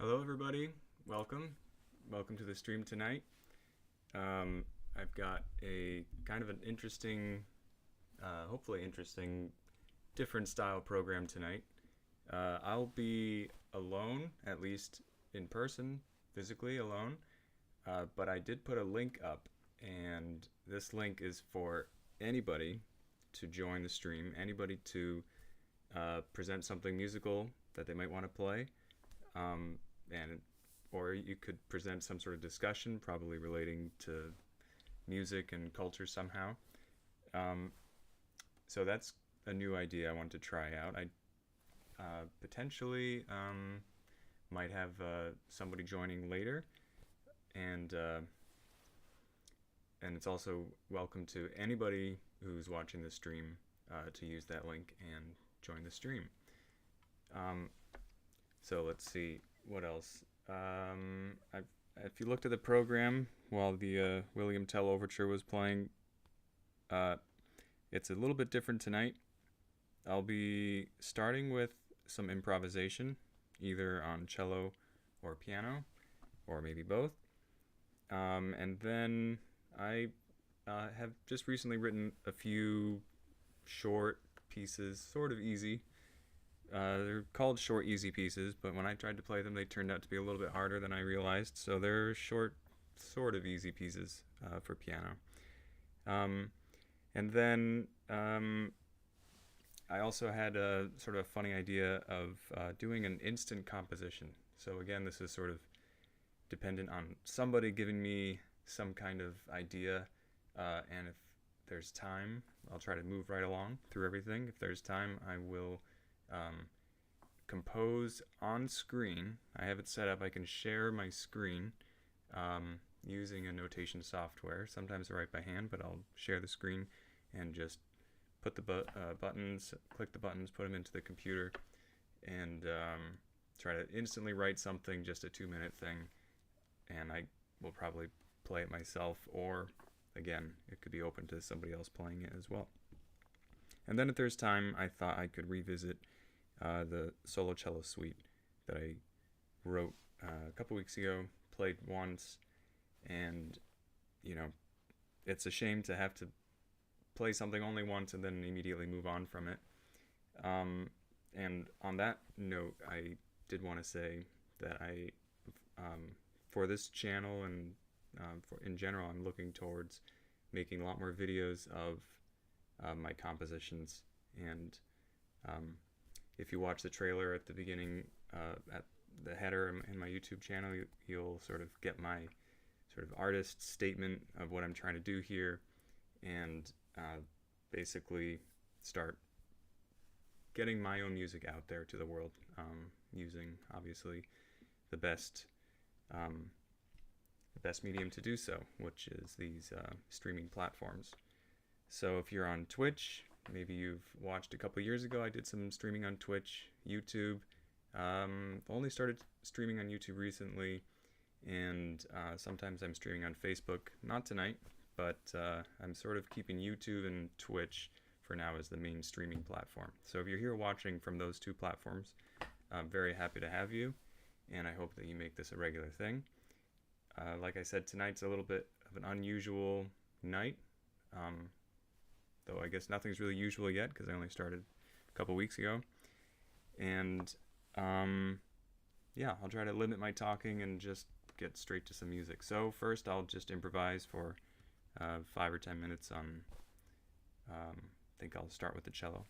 Hello, everybody. Welcome to the stream tonight. I've got a kind of an interesting, hopefully interesting, different style program tonight. I'll be alone, at least in person, physically alone. But I did put a link up, and this link is for anybody to join the stream, anybody to present something musical that they might want to play. Um, and or you could present some sort of discussion, probably relating to music and culture somehow. Um, so that's a new idea I want to try out. I potentially might have somebody joining later, and uh, and it's also welcome to anybody who's watching the stream to use that link and join the stream. Um, so let's see what else. If you looked at the program while the William Tell Overture was playing, uh, it's a little bit different tonight. I'll be starting with some improvisation, either on cello or piano, or maybe both. And then I have just recently written a few short pieces, sort of easy. They're called short, easy pieces, but when I tried to play them, they turned out to be a little bit harder than I realized. So they're short, sort of easy pieces for piano. Um, and then I also had a sort of a funny idea of doing an instant composition. So again, this is sort of dependent on somebody giving me some kind of idea, and if there's time, I'll try to move right along through everything. If there's time, I will compose on screen. I have it set up. I can share my screen using a notation software. Sometimes I write by hand, but I'll share the screen and just put the buttons, click the buttons, put them into the computer, and try to instantly write something, just a 2-minute thing. And I will probably play it myself, or again, it could be open to somebody else playing it as well. And then if there's time, I thought I could revisit the solo cello suite that I wrote a couple weeks ago, played once, and it's a shame to have to play something only once and then immediately move on from it. And on that note, I did want to say that for this channel and in general, I'm looking towards making a lot more videos of my compositions. And if you watch the trailer at the beginning, at the header in my YouTube channel, you'll sort of get my sort of artist statement of what I'm trying to do here, and basically start getting my own music out there to the world, using obviously the best medium to do so, which is these streaming platforms. So if you're on Twitch, maybe you've watched a couple years ago, I did some streaming on Twitch, YouTube. Only started streaming on YouTube recently, and sometimes I'm streaming on Facebook. Not tonight, but I'm sort of keeping YouTube and Twitch for now as the main streaming platform. So if you're here watching from those two platforms, I'm very happy to have you, and I hope that you make this a regular thing. Like I said, tonight's a little bit of an unusual night, though I guess nothing's really usual yet because I only started a couple weeks ago. And yeah, I'll try to limit my talking and just get straight to some music. So first I'll just improvise for 5 or 10 minutes on, I think I'll start with the cello.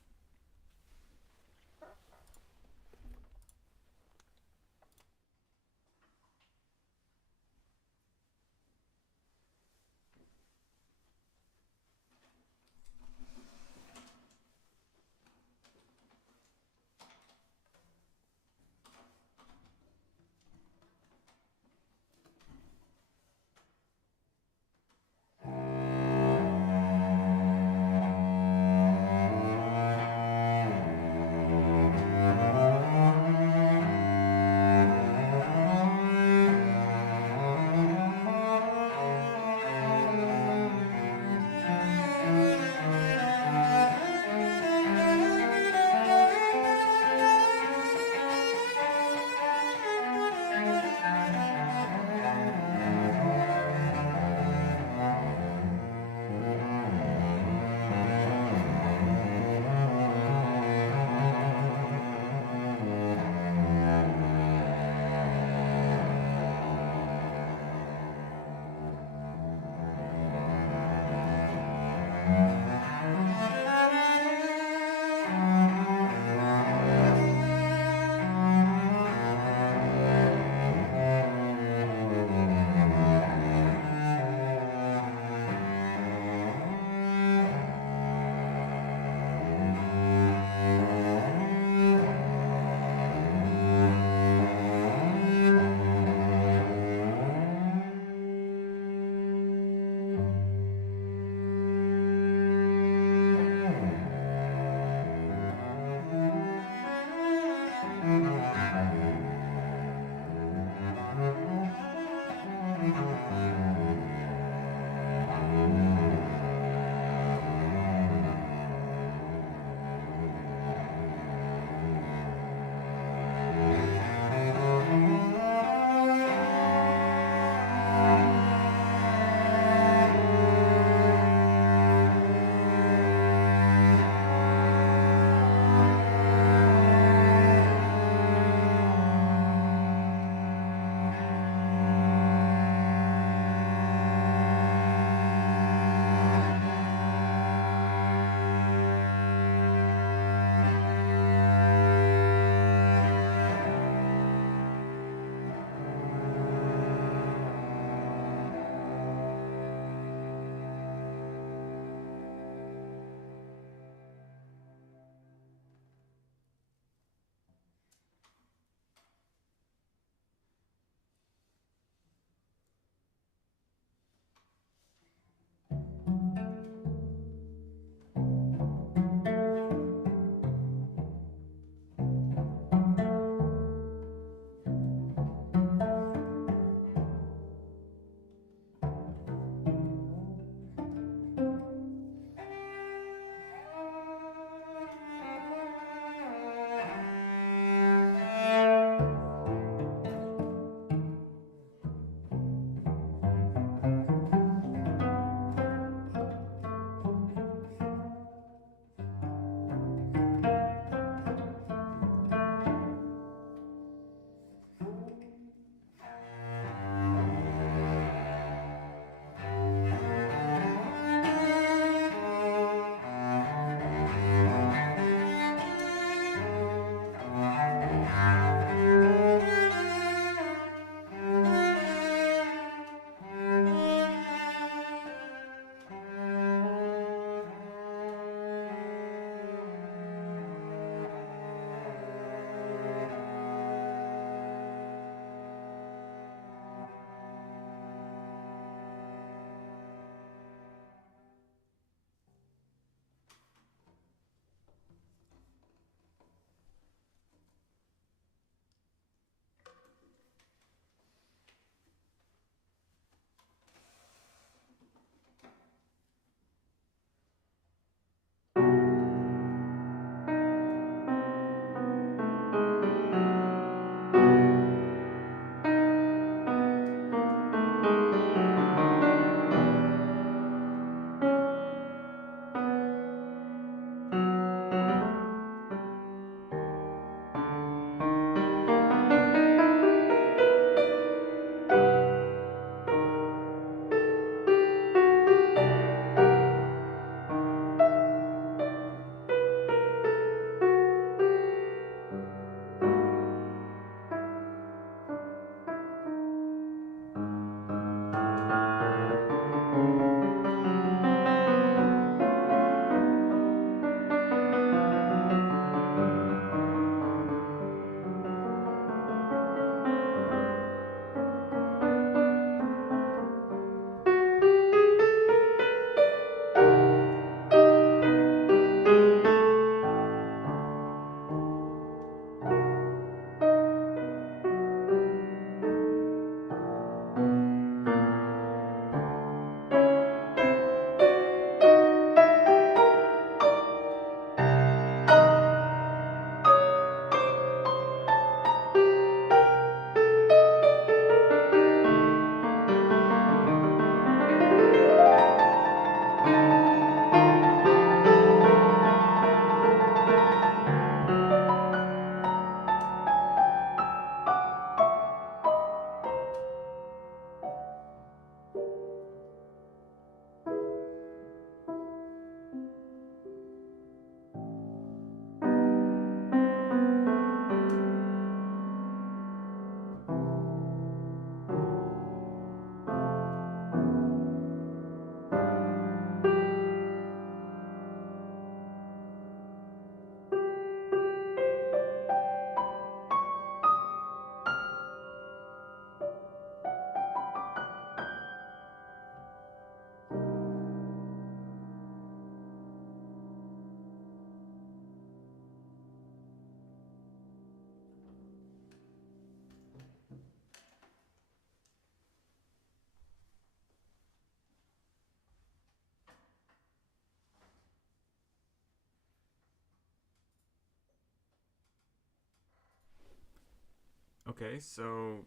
Okay, so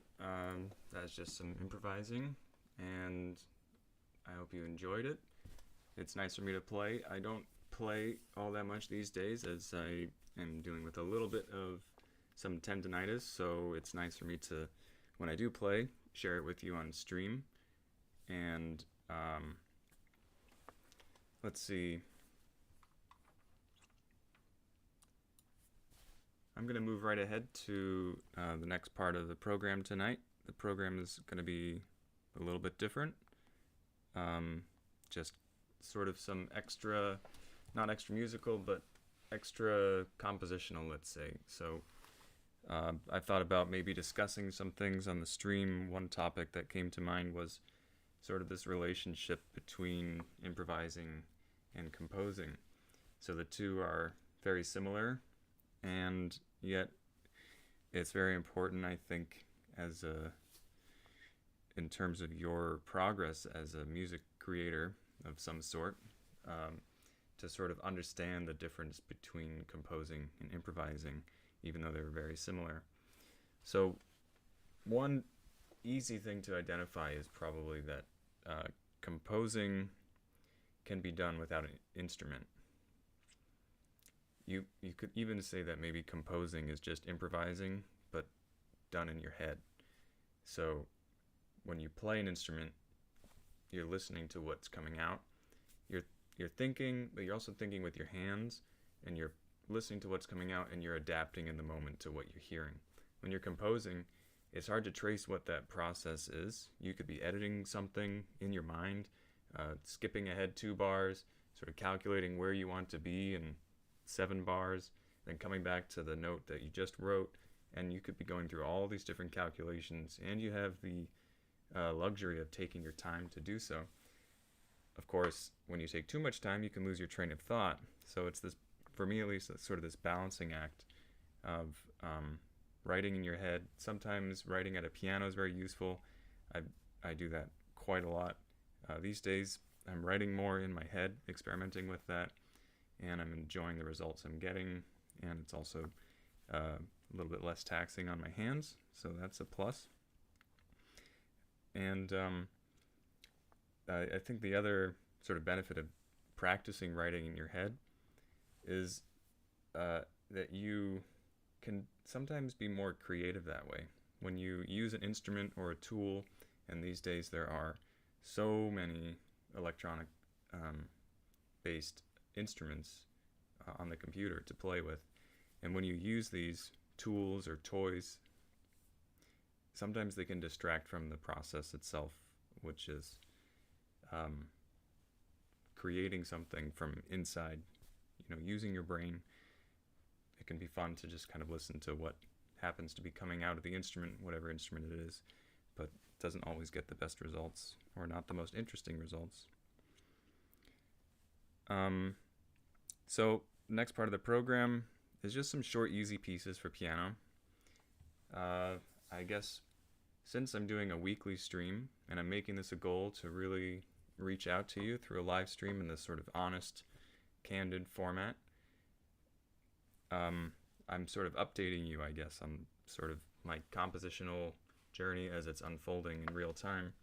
that's just some improvising, and I hope you enjoyed it. It's nice for me to play. I don't play all that much these days as I am dealing with a little bit of some tendonitis, so it's nice for me to, when I do play, share it with you on stream. And let's see. I'm going to move right ahead to the next part of the program tonight. The program is going to be a little bit different. Just sort of some extra, not extra musical, but extra compositional, let's say. So I thought about maybe discussing some things on the stream. One topic that came to mind was sort of this relationship between improvising and composing. So the two are very similar, and yet it's very important, I think, in terms of your progress as a music creator of some sort, to sort of understand the difference between composing and improvising, even though they're very similar. So one easy thing to identify is probably that composing can be done without an instrument. You could even say that maybe composing is just improvising, but done in your head. So when you play an instrument, you're listening to what's coming out. You're thinking, but you're also thinking with your hands, and you're listening to what's coming out, and you're adapting in the moment to what you're hearing. When you're composing, it's hard to trace what that process is. You could be editing something in your mind, skipping ahead 2 bars, sort of calculating where you want to be in 7 bars, then coming back to the note that you just wrote, and you could be going through all these different calculations, and you have the luxury of taking your time to do so. Of course, when you take too much time, you can lose your train of thought. So it's this, for me at least, it's sort of this balancing act of writing in your head. Sometimes writing at a piano is very useful. I do that quite a lot. These days, I'm writing more in my head, experimenting with that, and I'm enjoying the results I'm getting, and it's also a little bit less taxing on my hands, so that's a plus. And I think the other sort of benefit of practicing writing in your head is that you can sometimes be more creative that way. When you use an instrument or a tool, and these days there are so many electronic based instruments on the computer to play with, and when you use these tools or toys, sometimes they can distract from the process itself, which is creating something from inside, using your brain. It can be fun to just kind of listen to what happens to be coming out of the instrument, whatever instrument it is, but it doesn't always get the best results, or not the most interesting results. So next part of the program is just some short, easy pieces for piano. I guess since I'm doing a weekly stream, and I'm making this a goal to really reach out to you through a live stream in this sort of honest, candid format, I'm sort of updating you, I guess, on sort of my compositional journey as it's unfolding in real time.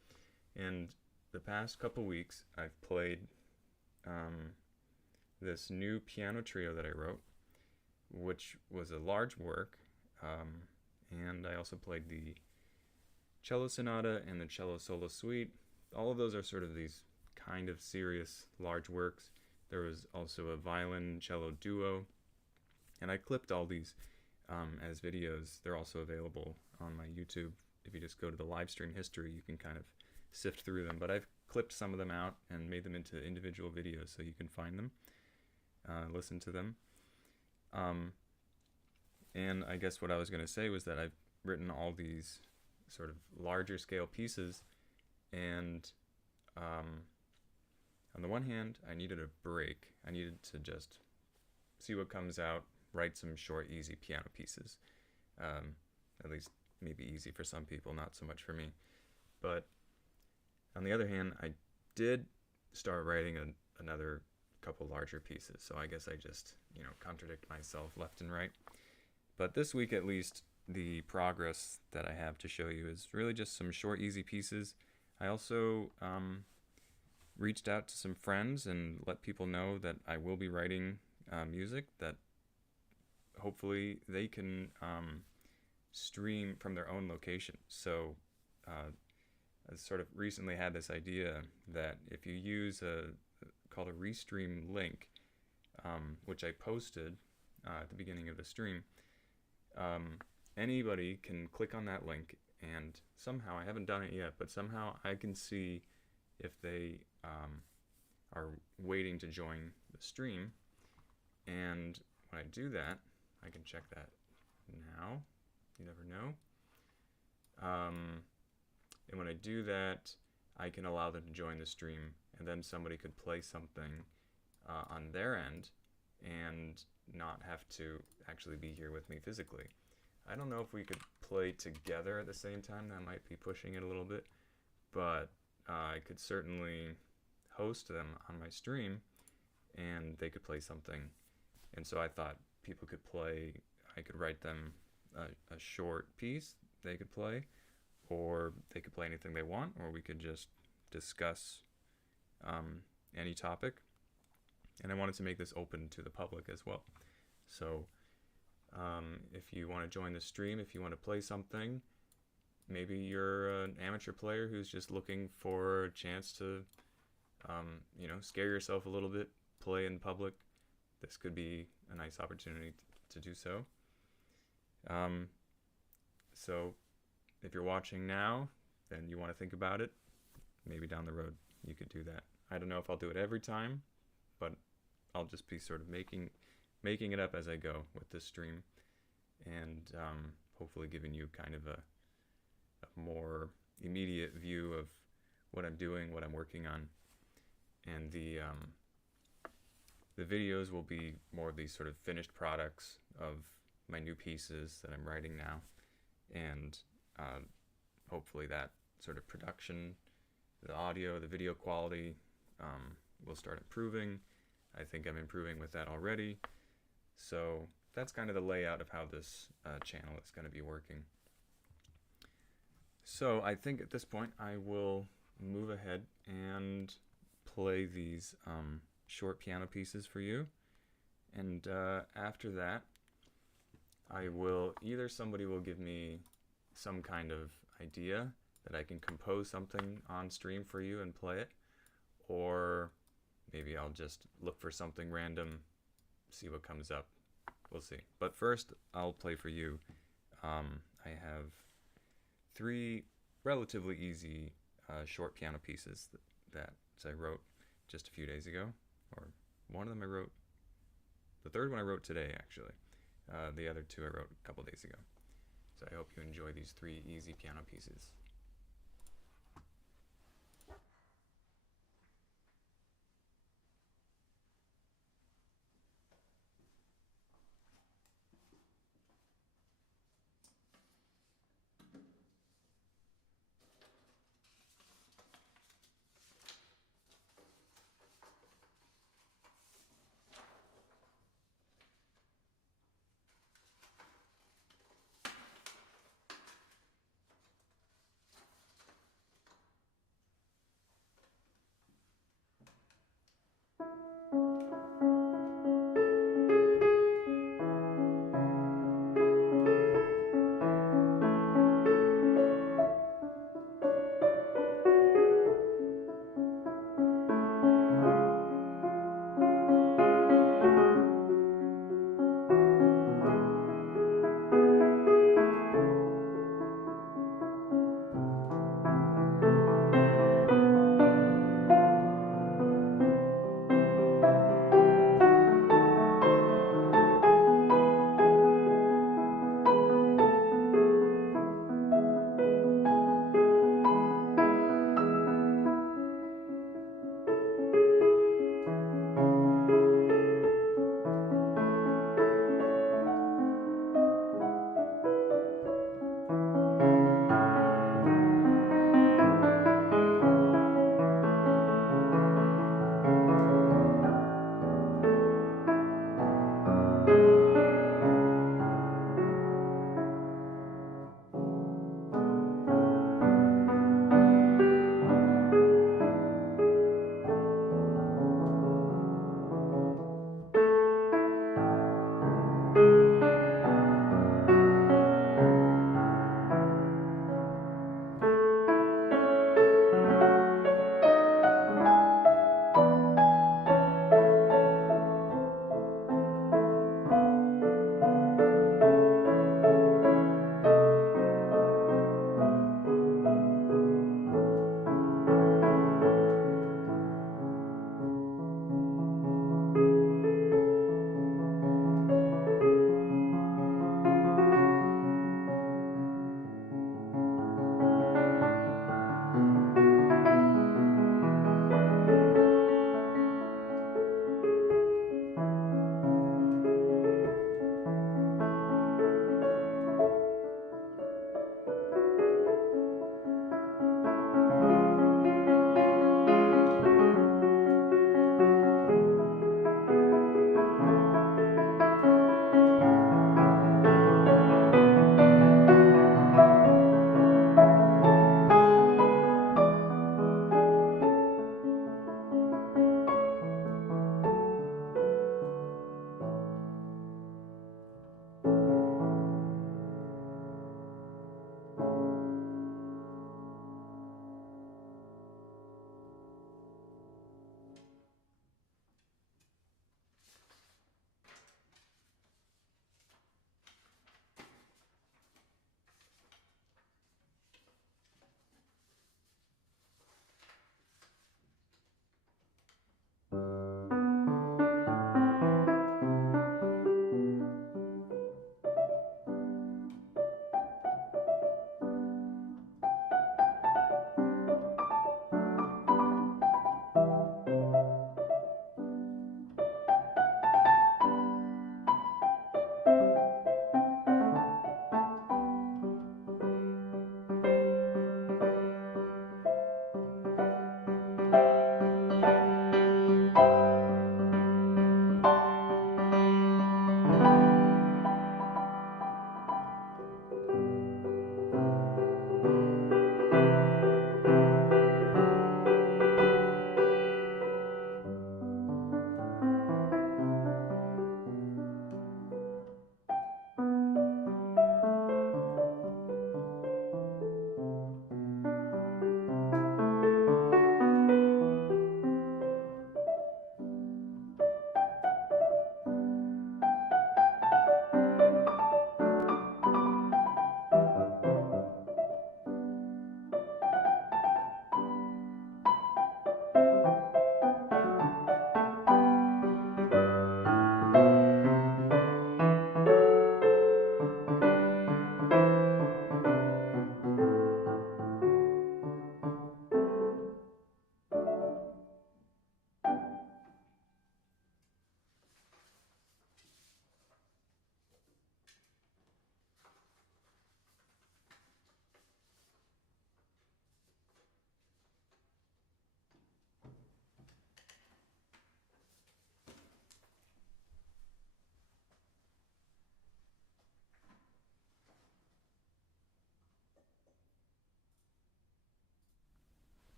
And the past couple weeks, I've played this new piano trio that I wrote, which was a large work, and I also played the cello sonata and the cello solo suite. All of those are sort of these kind of serious large works. There was also a violin cello duo, and I clipped all these as videos. They're also available on my YouTube. If you just go to the live stream history, you can kind of sift through them, but I've clipped some of them out and made them into individual videos so you can find them, listen to them. And I guess what I was going to say was that I've written all these sort of larger scale pieces, and on the one hand, I needed a break. I needed to just see what comes out, write some short, easy piano pieces. At least maybe easy for some people, not so much for me. But on the other hand, I did start writing another couple larger pieces, so I guess I just, contradict myself left and right. But this week at least, the progress that I have to show you is really just some short, easy pieces. I also reached out to some friends and let people know that I will be writing music that hopefully they can stream from their own location. So I sort of recently had this idea that if you use called a restream link, which I posted at the beginning of the stream, anybody can click on that link and somehow, I haven't done it yet, but somehow I can see if they are waiting to join the stream. And when I do that, I can check that now. You never know. And when I do that, I can allow them to join the stream, and then somebody could play something on their end and not have to actually be here with me physically. I don't know if we could play together at the same time. That might be pushing it a little bit, but I could certainly host them on my stream and they could play something. And so I thought people could play, I could write them a short piece they could play, or they could play anything they want, or we could just discuss any topic. And I wanted to make this open to the public as well. So if you want to join the stream, if you want to play something, maybe you're an amateur player who's just looking for a chance to, scare yourself a little bit, play in public. This could be a nice opportunity to do so. So if you're watching now, then you want to think about it. Maybe down the road you could do that. I don't know if I'll do it every time, but I'll just be sort of making it up as I go with this stream, and hopefully giving you kind of a more immediate view of what I'm doing, what I'm working on. And the videos will be more of these sort of finished products of my new pieces that I'm writing now, and hopefully that sort of production, the audio, the video quality will start improving. I think I'm improving with that already. So that's kind of the layout of how this channel is going to be working. So I think at this point I will move ahead and play these short piano pieces for you. And after that, either somebody will give me some kind of idea that I can compose something on stream for you and play it, or maybe I'll just look for something random, see what comes up. We'll see. But first, I'll play for you. I have 3 relatively easy short piano pieces that I wrote just a few days ago, or one of them I wrote, the third one I wrote today actually. The other 2 I wrote a couple days ago. So I hope you enjoy these 3 easy piano pieces.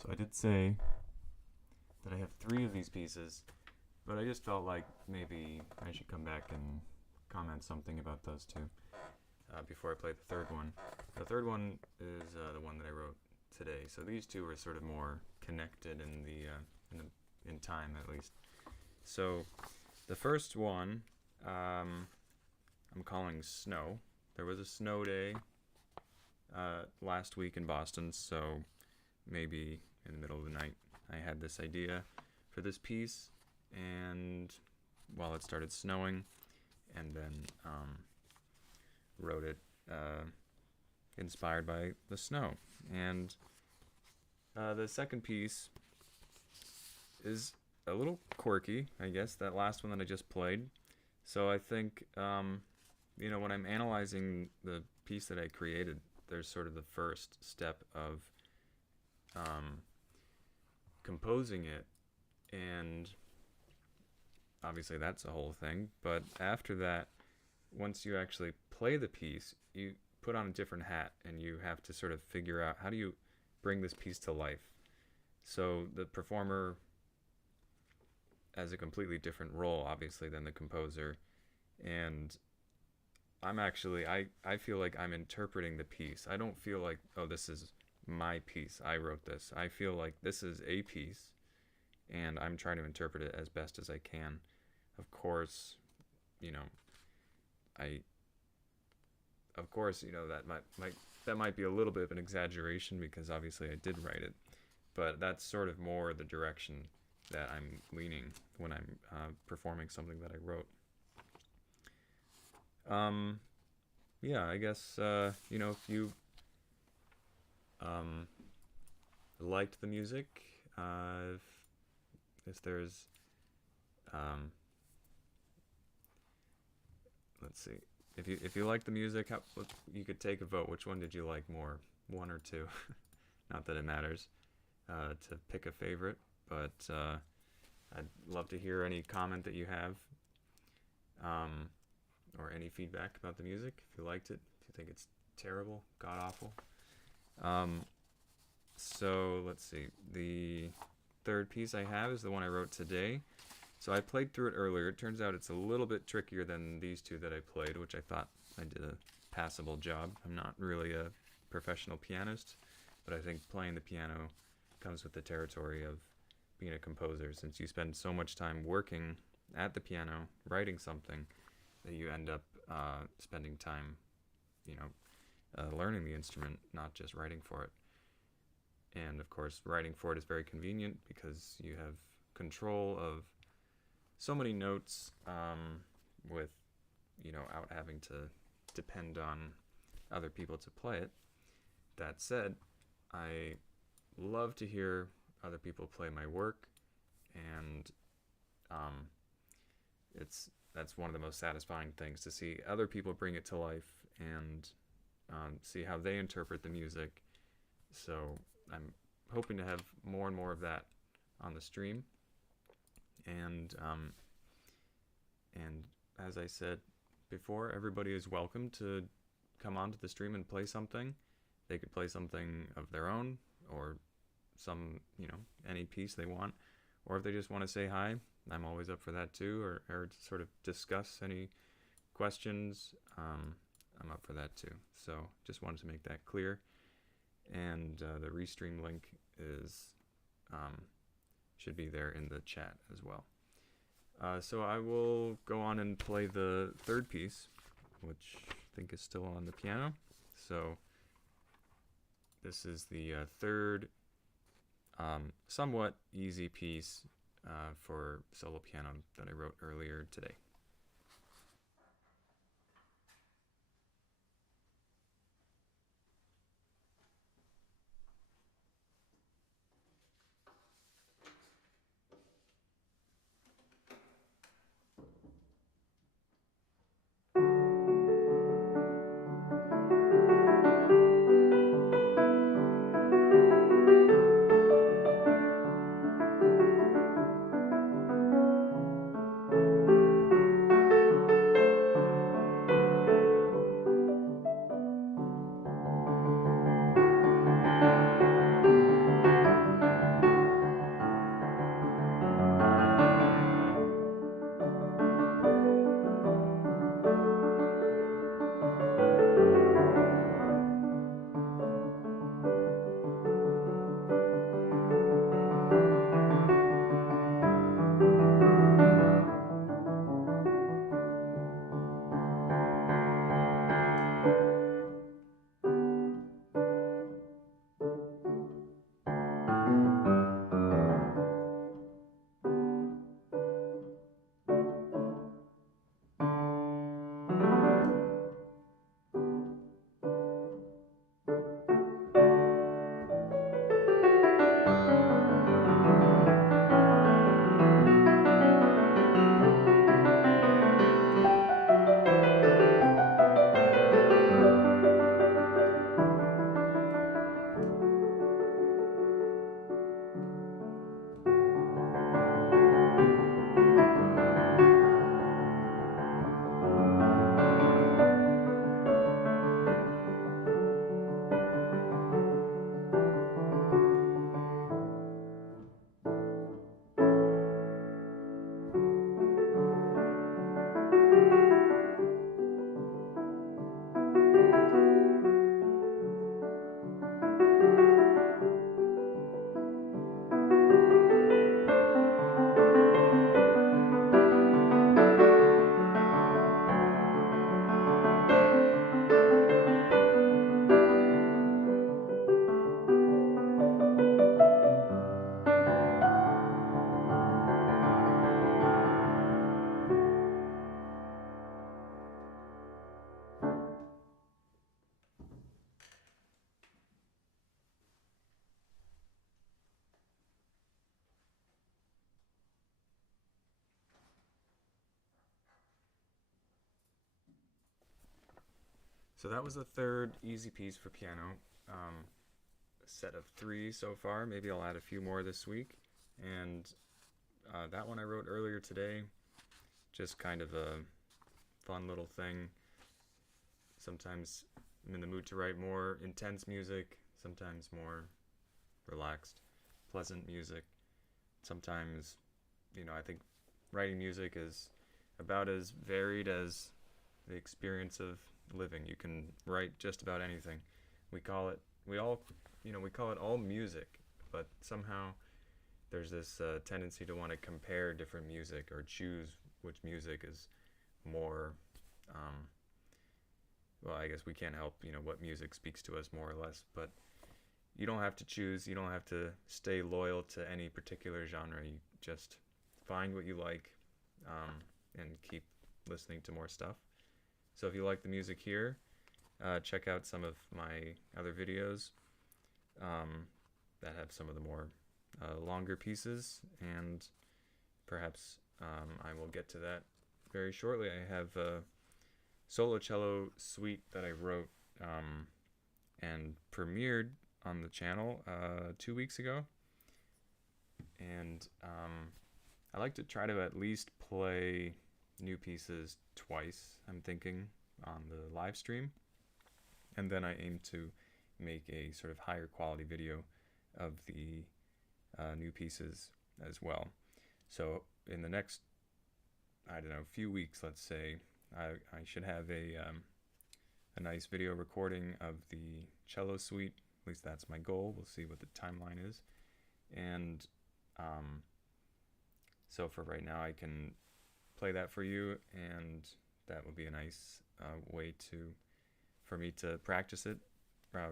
So I did say that I have 3 of these pieces, but I just felt like maybe I should come back and comment something about those 2 before I play the 3rd one. The 3rd one is the one that I wrote today. So these 2 are sort of more connected in time, at least. So the first one I'm calling Snow. There was a snow day last week in Boston, so maybe in the middle of the night I had this idea for this piece, and while it started snowing, and then wrote it inspired by the snow. And the second piece is a little quirky, I guess, that last one that I just played. So I think, when I'm analyzing the piece that I created, there's sort of the first step of composing it, and obviously that's a whole thing. But after that, once you actually play the piece, you put on a different hat, and you have to sort of figure out, how do you bring this piece to life? So the performer has a completely different role, obviously, than the composer, and I feel like I'm interpreting the piece. I don't feel like, oh, this is my piece, I wrote this. I feel like this is a piece, and I'm trying to interpret it as best as I can. Of course, that might be a little bit of an exaggeration, because obviously I did write it, but that's sort of more the direction that I'm leaning when I'm performing something that I wrote. I guess if you liked the music, if there's let's see, if you like the music, you could take a vote. Which one did you like more, 1 or 2? Not that it matters to pick a favorite, but I'd love to hear any comment that you have, or any feedback about the music. If you liked it, if you think it's terrible, god awful. So let's see. The 3rd piece I have is the one I wrote today. So I played through it earlier. It turns out it's a little bit trickier than these 2 that I played, which I thought I did a passable job. I'm not really a professional pianist, but I think playing the piano comes with the territory of being a composer, since you spend so much time working at the piano, writing something, that you end up spending time, learning the instrument, not just writing for it. And of course, writing for it is very convenient, because you have control of so many notes, without having to depend on other people to play it. That said, I love to hear other people play my work, and that's one of the most satisfying things, to see other people bring it to life, and see how they interpret the music. So I'm hoping to have more and more of that on the stream, and as I said before, everybody is welcome to come onto the stream and play something. They could play something of their own, or any piece they want, or if they just want to say hi, I'm always up for that too, or sort of discuss any questions. I'm up for that too. So just wanted to make that clear. And the restream link should be there in the chat as well. So I will go on and play the 3rd piece, which I think is still on the piano. So this is the 3rd somewhat easy piece for solo piano that I wrote earlier today. So that was the third easy piece for piano. A set of 3 so far. Maybe I'll add a few more this week. And that one I wrote earlier today. Just kind of a fun little thing. Sometimes I'm in the mood to write more intense music, sometimes more relaxed, pleasant music. Sometimes, I think writing music is about as varied as the experience of living. You can write just about anything. We call it, we call it all music, but somehow there's this tendency to want to compare different music or choose which music is more, well, I guess we can't help, what music speaks to us more or less, but you don't have to choose. You don't have to stay loyal to any particular genre. You just find what you like, and keep listening to more stuff. So if you like the music here, check out some of my other videos that have some of the more longer pieces, and perhaps I will get to that very shortly. I have a solo cello suite that I wrote and premiered on the channel 2 weeks ago, and I like to try to at least play new pieces twice, I'm thinking, on the live stream, and then I aim to make a sort of higher quality video of the new pieces as well. So in the next, I don't know, few weeks, let's say, I should have a nice video recording of the cello suite. At least that's my goal. We'll see what the timeline is. And so for right now, I can play that for you, and that will be a nice way for me to practice it,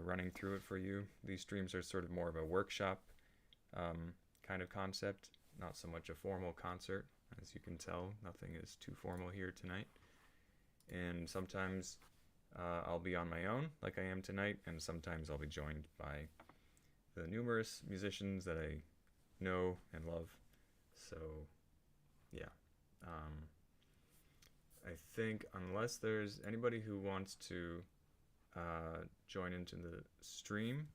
running through it for you. These streams are sort of more of a workshop kind of concept, not so much a formal concert. As you can tell, nothing is too formal here tonight. And sometimes I'll be on my own, like I am tonight, and sometimes I'll be joined by the numerous musicians that I know and love. So, yeah. I think unless there's anybody who wants to join into the stream,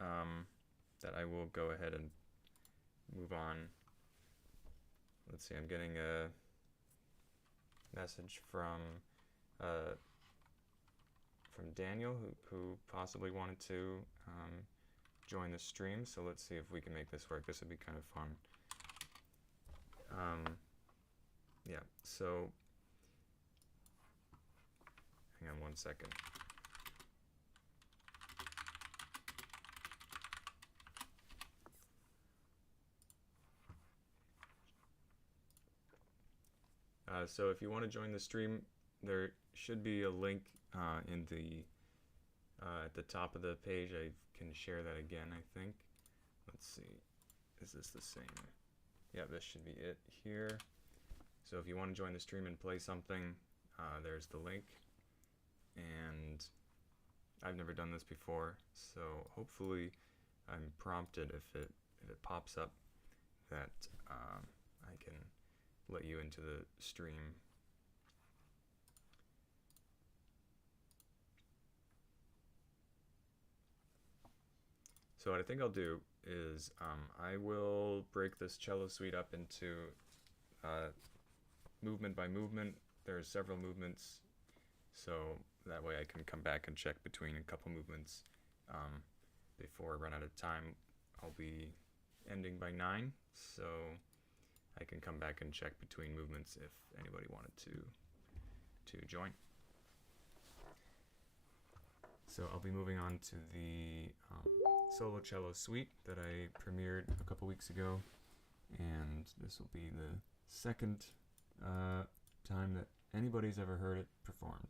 that I will go ahead and move on. Let's see, I'm getting a message from Daniel, who possibly wanted to join the stream. So let's see if we can make this work. This would be kind of fun. Yeah, so hang on 1 second. So if you want to join the stream, there should be a link in the at the top of the page. I can share that again, I think. Let's see. Is this the same? Yeah, this should be it here. So if you want to join the stream and play something, there's the link. And I've never done this before, so hopefully I'm prompted if it pops up that I can let you into the stream. So what I think I'll do is I will break this cello suite up into movement by movement. There's several movements, so that way I can come back and check between a couple movements before I run out of time. I'll be ending by 9, so I can come back and check between movements if anybody wanted to join. So I'll be moving on to the solo cello suite that I premiered a couple weeks ago, and this will be the second time that anybody's ever heard it performed.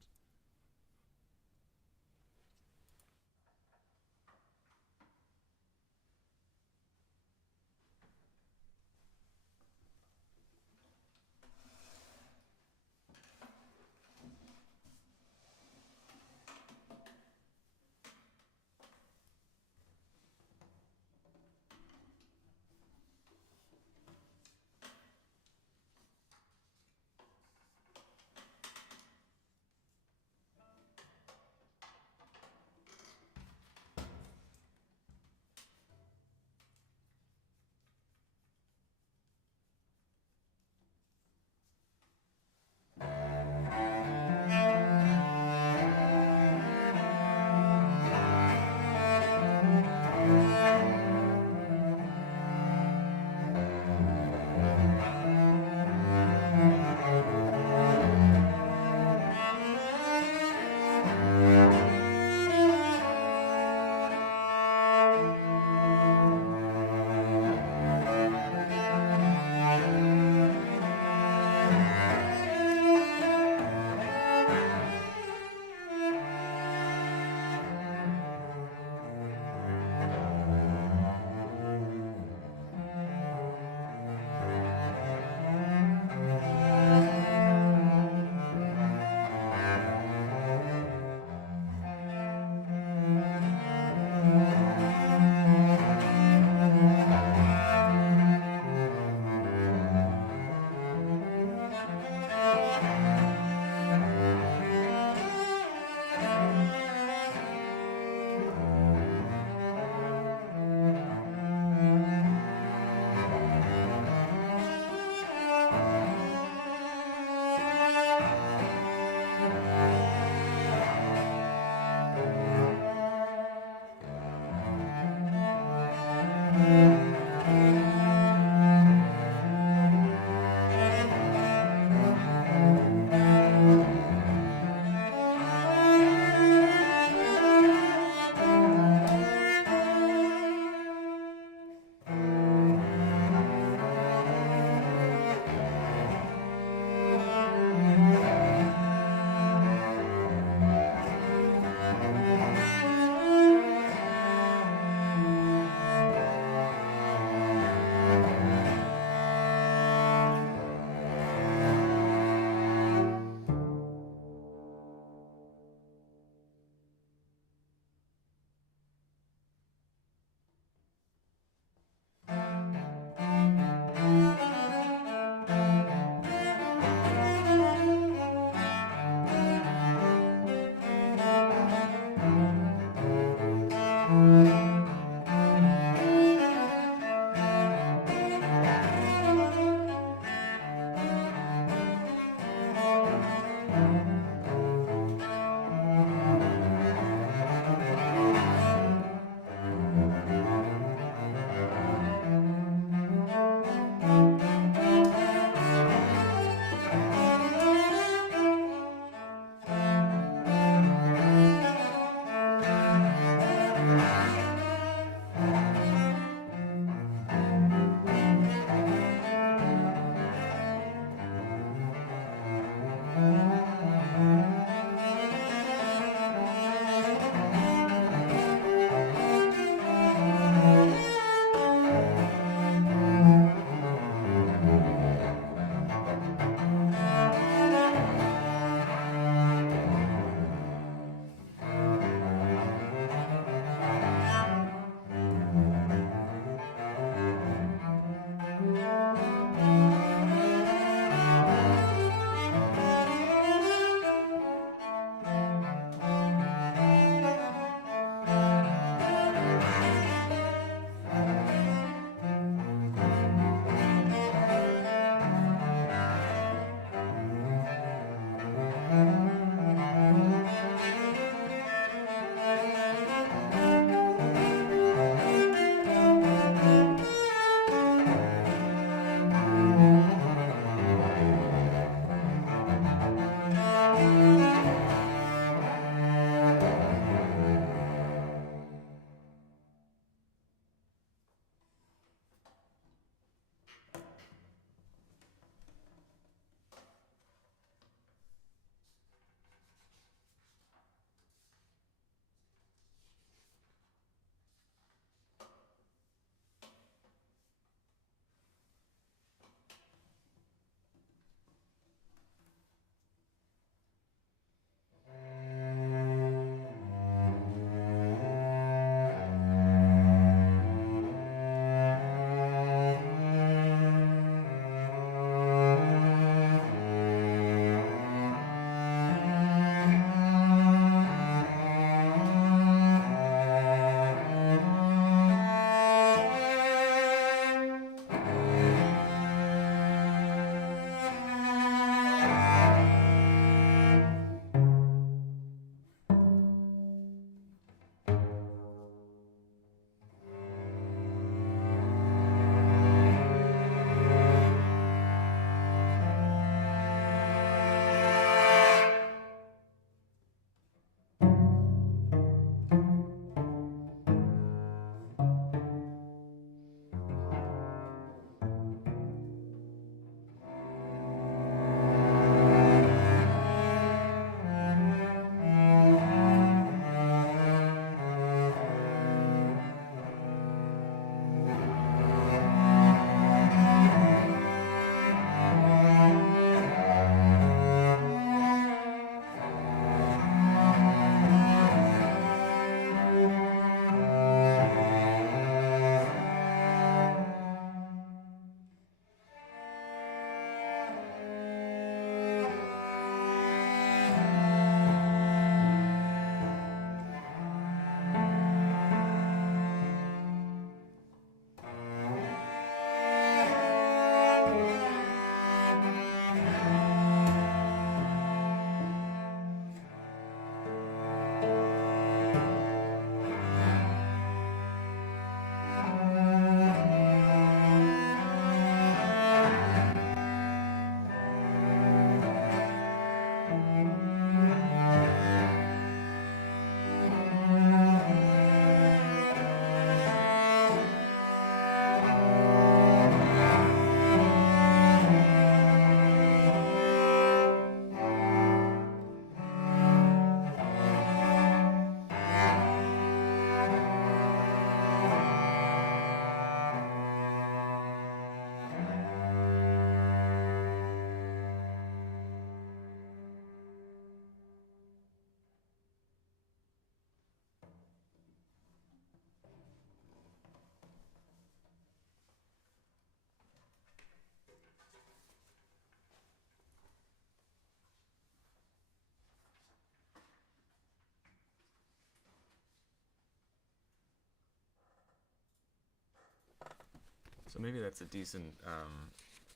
So maybe that's a decent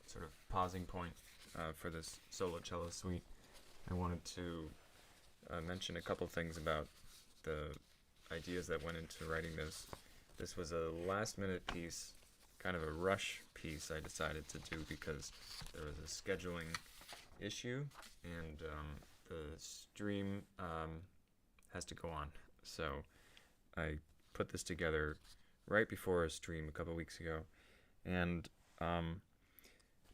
sort of pausing point for this solo cello suite. I wanted to mention a couple things about the ideas that went into writing this. This was a last-minute piece, kind of a rush piece I decided to do because there was a scheduling issue, and the stream has to go on. So I put this together right before a stream a couple weeks ago, and I'm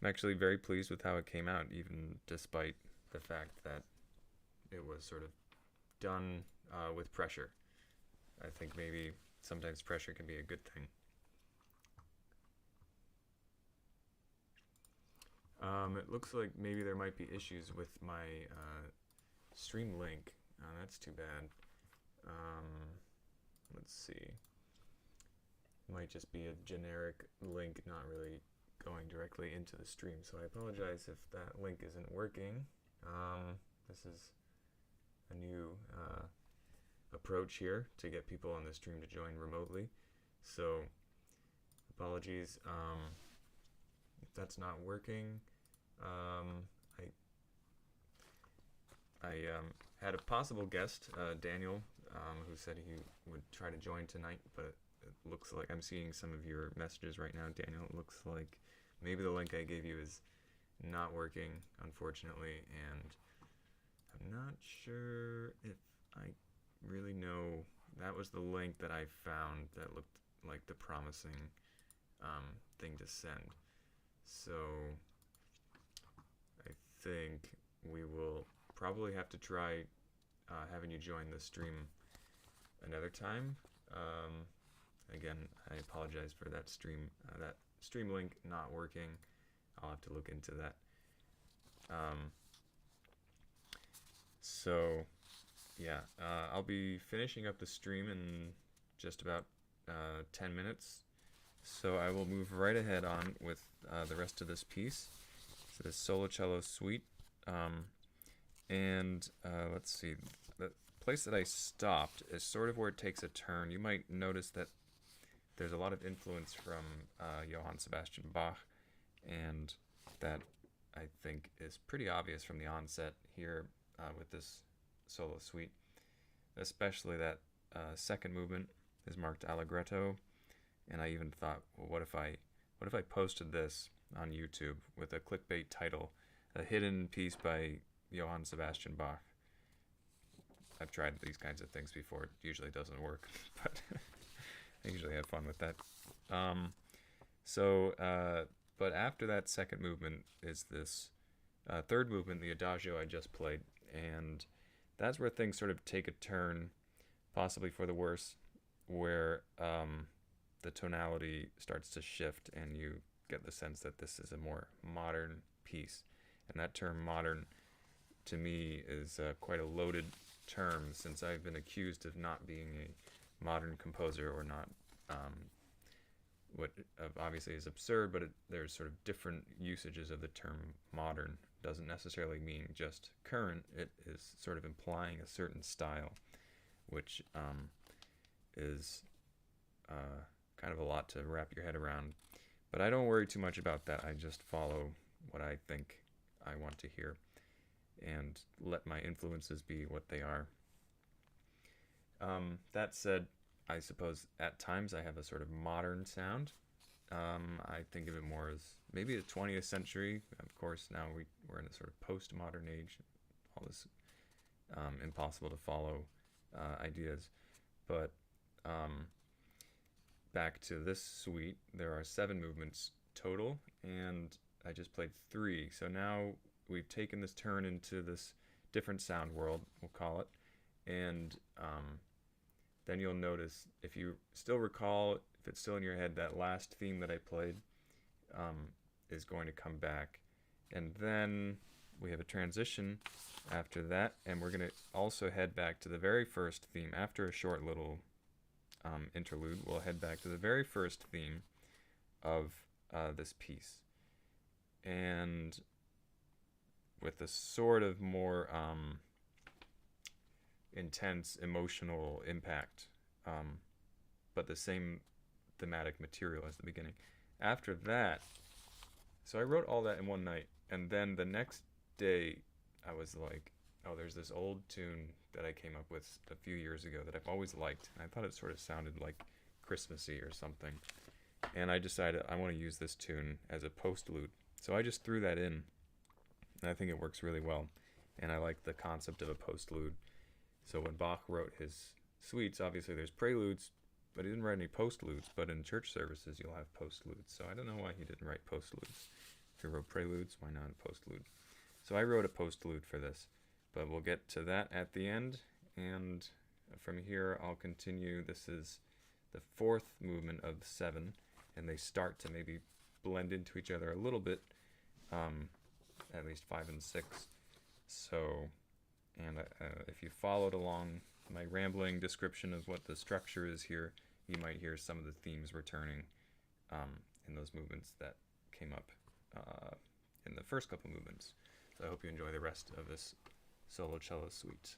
actually very pleased with how it came out, even despite the fact that it was sort of done with pressure. I think maybe sometimes pressure can be a good thing. It looks like maybe there might be issues with my stream link. That's too bad. Let's see. It might just be a generic link, not really going directly into the stream. So I apologize if that link isn't working. This is a new approach here to get people on the stream to join remotely. So apologies if that's not working. I had a possible guest, Daniel, who said he would try to join tonight, but it looks like I'm seeing some of your messages right now, Daniel. It looks like maybe the link I gave you is not working, unfortunately, and I'm not sure if I really know. That was the link that I found that looked like the promising thing to send. So I think we will probably have to try having you join the stream another time. Again, I apologize for that stream link not working. I'll have to look into that. So yeah, I'll be finishing up the stream in just about 10 minutes. So I will move right ahead on with the rest of this piece. So this solo cello suite. And let's see, the place that I stopped is sort of where it takes a turn. You might notice that there's a lot of influence from Johann Sebastian Bach, and that I think is pretty obvious from the onset here with this solo suite, especially that second movement is marked allegretto, and I even thought, well, what if I posted this on YouTube with a clickbait title, a hidden piece by Johann Sebastian Bach. I've tried these kinds of things before. It usually doesn't work, but I usually have fun with that. But after that second movement is this third movement, the adagio I just played, and that's where things sort of take a turn, possibly for the worse, where the tonality starts to shift and you get the sense that this is a more modern piece. And that term modern, to me, is quite a loaded term, since I've been accused of not being a modern composer, or not, what obviously is absurd, but there's sort of different usages of the term modern. Doesn't necessarily mean just current. It is sort of implying a certain style, which is kind of a lot to wrap your head around. But I don't worry too much about that. I just follow what I think I want to hear and let my influences be what they are. That said, I suppose at times I have a sort of modern sound. I think of it more as maybe the 20th century. Of course, now we're in a sort of postmodern age. All this impossible to follow ideas. But back to this suite, there are 7 movements total, and I just played 3. So now we've taken this turn into this different sound world, we'll call it, and then you'll notice, if you still recall, if it's still in your head, that last theme that I played is going to come back. And then we have a transition after that, and we're going to also head back to the very first theme. After a short little interlude, we'll head back to the very first theme of this piece. And with a sort of more intense emotional impact, but the same thematic material as the beginning. After that, so I wrote all that in one night, and then the next day I was like, oh, there's this old tune that I came up with a few years ago that I've always liked, and I thought it sort of sounded like Christmassy or something, and I decided I want to use this tune as a postlude. So I just threw that in, and I think it works really well, and I like the concept of a postlude. So when Bach wrote his suites, obviously there's preludes, but he didn't write any postludes. But in church services, you'll have postludes. So I don't know why he didn't write postludes. If he wrote preludes, why not a postlude? So I wrote a postlude for this, but we'll get to that at the end. And from here, I'll continue. This is the 4th movement of 7, and they start to maybe blend into each other a little bit, at least 5 and 6. So, and if you followed along my rambling description of what the structure is here, you might hear some of the themes returning in those movements that came up in the first couple movements. So I hope you enjoy the rest of this solo cello suite.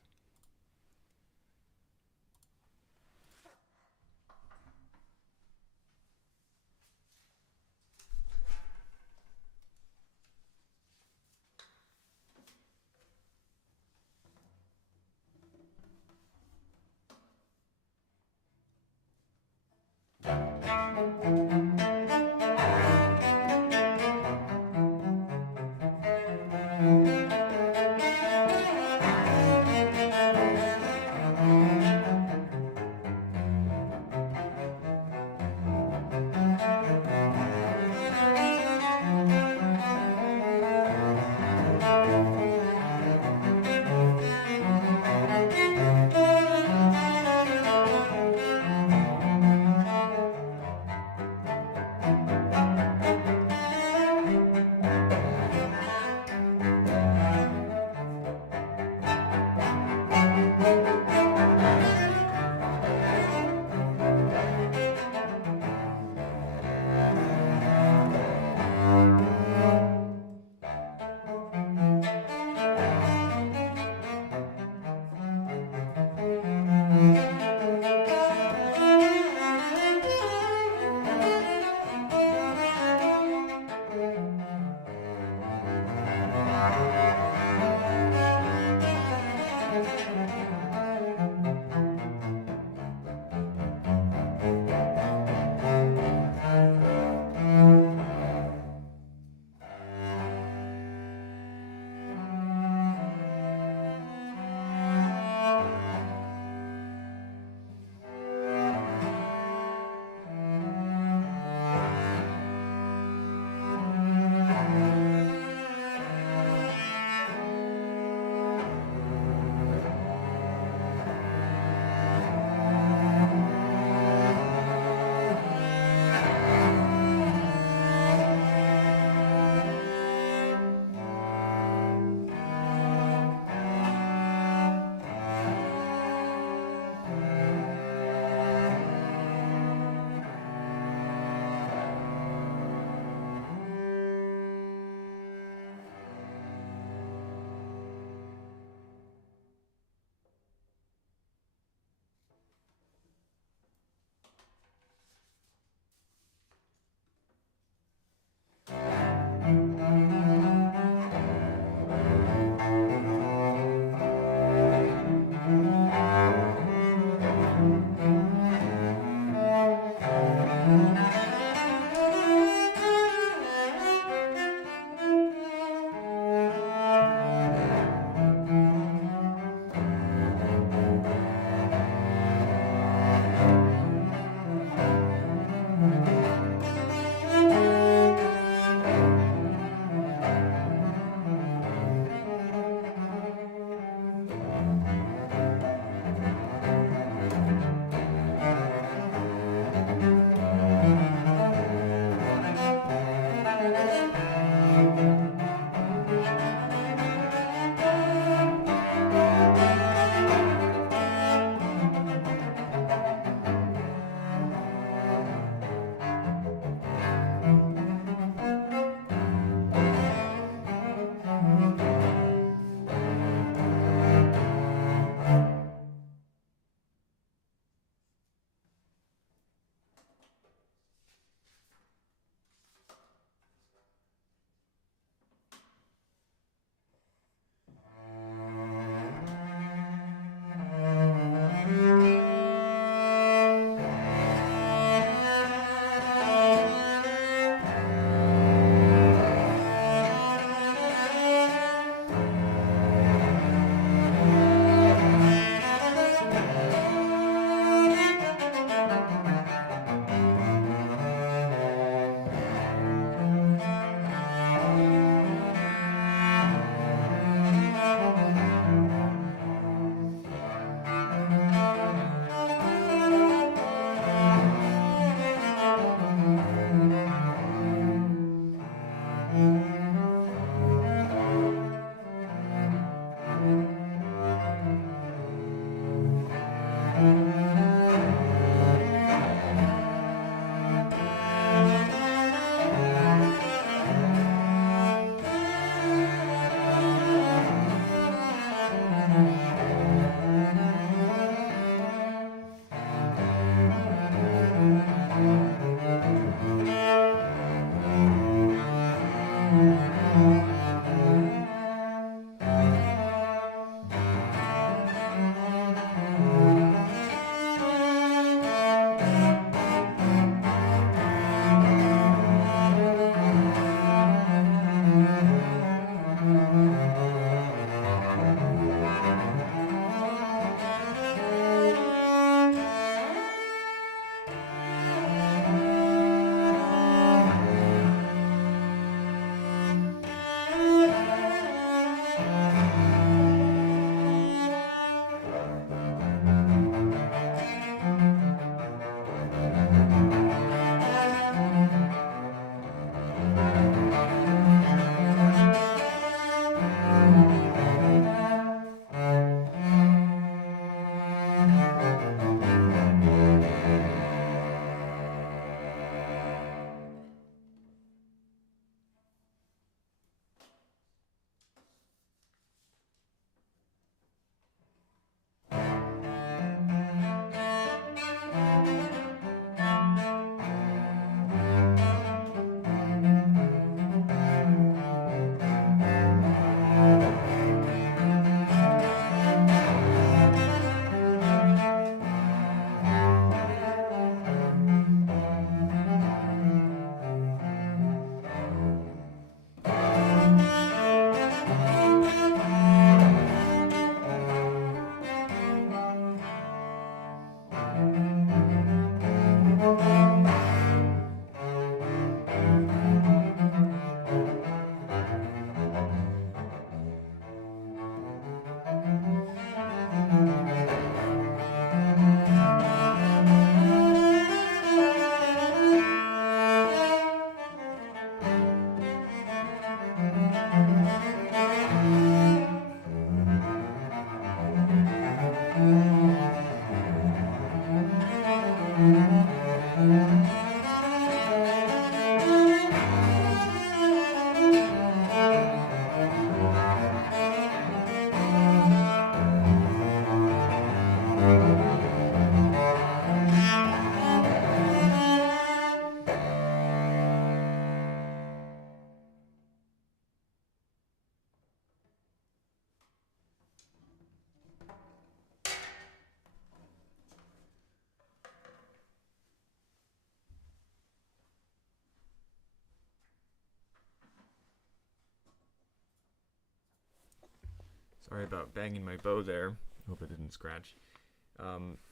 Sorry about banging my bow there. Hope it didn't scratch.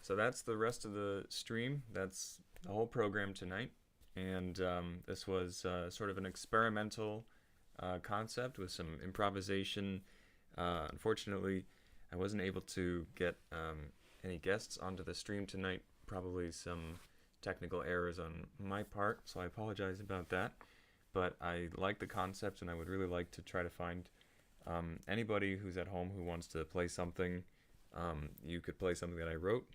So that's the rest of the stream. That's the whole program tonight. And this was sort of an experimental concept with some improvisation. Unfortunately, I wasn't able to get any guests onto the stream tonight. Probably some technical errors on my part, so I apologize about that. But I like the concept, and I would really like to try to find anybody who's at home who wants to play something. You could play something that I wrote.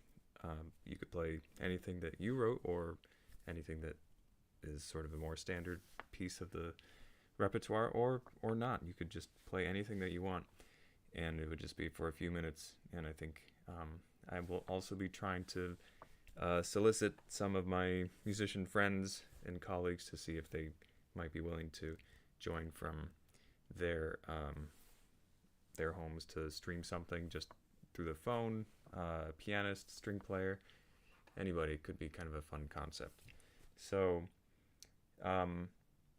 You could play anything that you wrote, or anything that is sort of a more standard piece of the repertoire, or not. You could just play anything that you want, and it would just be for a few minutes. And I think I will also be trying to solicit some of my musician friends and colleagues to see if they might be willing to join from their homes to stream something just through the phone. Pianist, string player, anybody. Could be kind of a fun concept. So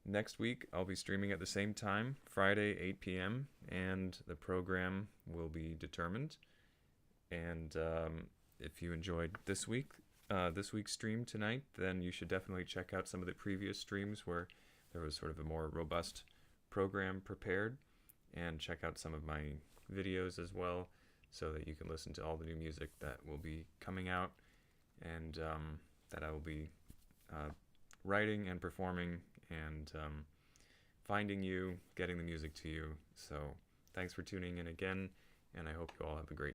next week I'll be streaming at the same time, Friday 8 p.m., and the program will be determined. And if you enjoyed this week's stream tonight, then you should definitely check out some of the previous streams where there was sort of a more robust program prepared, and check out some of my videos as well, so that you can listen to all the new music that will be coming out, and that I will be writing and performing, and finding you, getting the music to you. So thanks for tuning in again, and I hope you all have a great